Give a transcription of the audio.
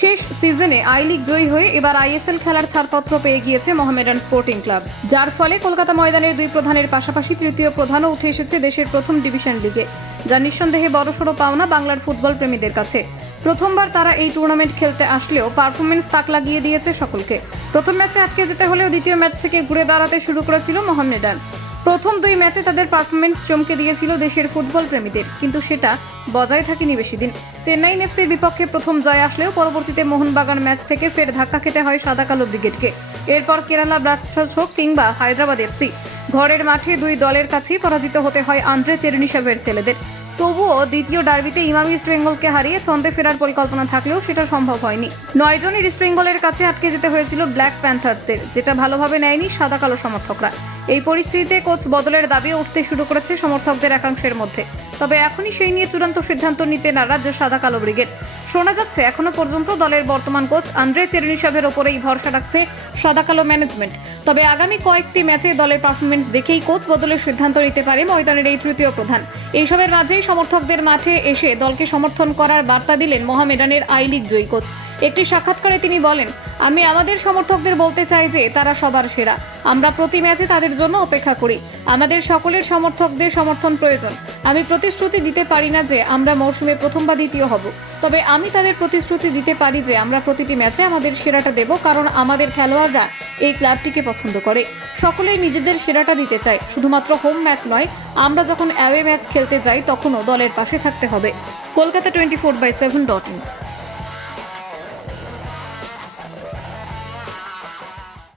শেষ সিজনে I league জয়ী হয়ে এবার আইএসএল খেলার ছাড়পত্র পেয়ে গিয়েছে মোহামেডান স্পোর্টিং ক্লাব। যার ফলে কলকাতা ময়দানের দুই প্রধানের পাশাপাশি তৃতীয় প্রধানও উঠে এসেছে দেশের প্রথম ডিভিশন লিগে। যা নিঃসন্দেহে বড়সড় পাওনা বাংলার ফুটবল প্রেমীদের কাছে। প্রথমবার তারা এই টুর্নামেন্ট খেলতে আসলেও পারফরমেন্স তাক লাগিয়ে দিয়েছে সকলকে। প্রথম ম্যাচে আটকে যেতে হলেও দ্বিতীয় ম্যাচ থেকে ঘুরে দাঁড়াতে শুরু করেছিল মোহামেডান। প্রথম দুই ম্যাচে তাদের পারফরমেন্স চমকে দিয়েছিল দেশের ফুটবল প্রেমীদের, কিন্তু সেটা বজায় থাকেনি বেশি দিন চেন্নাই এফসির বিপক্ষে প্রথম জয় আসলেও পরবর্তীতে মোহনবাগান ম্যাচ থেকে ফের ধাক্কা খেতে হয় সাদা কালো ব্রিগেডকে। এরপর কেরালা ব্লাস্টার্স হোক কিংবা হায়দ্রাবাদ এফসি। ঘরের মাঠে দুই দলের কাছেই পরাজিত হতে হয় আন্দ্রে চেরনিসাভের ছেলেদের। তবুও দ্বিতীয় ডার্বিতে ইমাম ইস্ট বেঙ্গলকে হারিয়ে ছন্দে ফেরার পরিকল্পনা থাকলেও সেটা সম্ভব হয়নি। নয়জনই ইস্ট বেঙ্গলের কাছে আটকে যেতে হয়েছিল ব্ল্যাক প্যান্থার্সদের, যেটা ভালোভাবে নেয়নি সাদা কালো সমর্থকরা। এই পরিস্থিতিতে কোচ বদলের দাবি উঠতে শুরু করেছে সমর্থকদের একাংশের মধ্যে। তবে এখনই সেই নিয়ে চূড়ান্ত সিদ্ধান্ত নিতে নারাজ সাদা কালো ব্রিগেড। শোনা যাচ্ছে, এখনও পর্যন্ত দলের বর্তমান কোচ আন্দ্রে চেরনিসভের ওপরেই ভরসা রাখছে সাদাকালো ম্যানেজমেন্ট তবে আগামী কয়েকটি ম্যাচে দলের পারফরমেন্স দেখেই কোচ বদলের সিদ্ধান্ত নিতে পারে ময়দানের এই তৃতীয় প্রধান। এইসবের মাঝেই সমর্থকদের মাঠে এসে দলকে সমর্থন করার বার্তা দিলেন মহামেডানের আই লিগ জয়ী কোচ। একটি সাক্ষাৎকারে তিনি বলেন, আমি আমাদের সমর্থকদের বলতে চাই যে তারা সবার সেরা। আমরা প্রতি ম্যাচে তাদের জন্য অপেক্ষা করি। আমাদের সকলের সমর্থকদের সমর্থন প্রয়োজন। আমি প্রতিশ্রুতি দিতে পারি না যে আমরা মৌসুমে প্রথম বা দ্বিতীয় হব। তবে আমি তাদের প্রতিশ্রুতি দিতে পারি যে আমরা প্রতিটি ম্যাচে আমাদের সেরাটা দেব কারণ আমাদের খেলোয়াড়রা এই ক্লাবটিকে পছন্দ করে। সকলেই নিজেদের সেরাটা দিতে চায়। শুধুমাত্র হোম ম্যাচ নয়, আমরা যখন অ্যাওয়ে ম্যাচ খেলতে যাই তখনও দলের পাশে থাকতে হবে। Kolkata twenty four by seven dot in.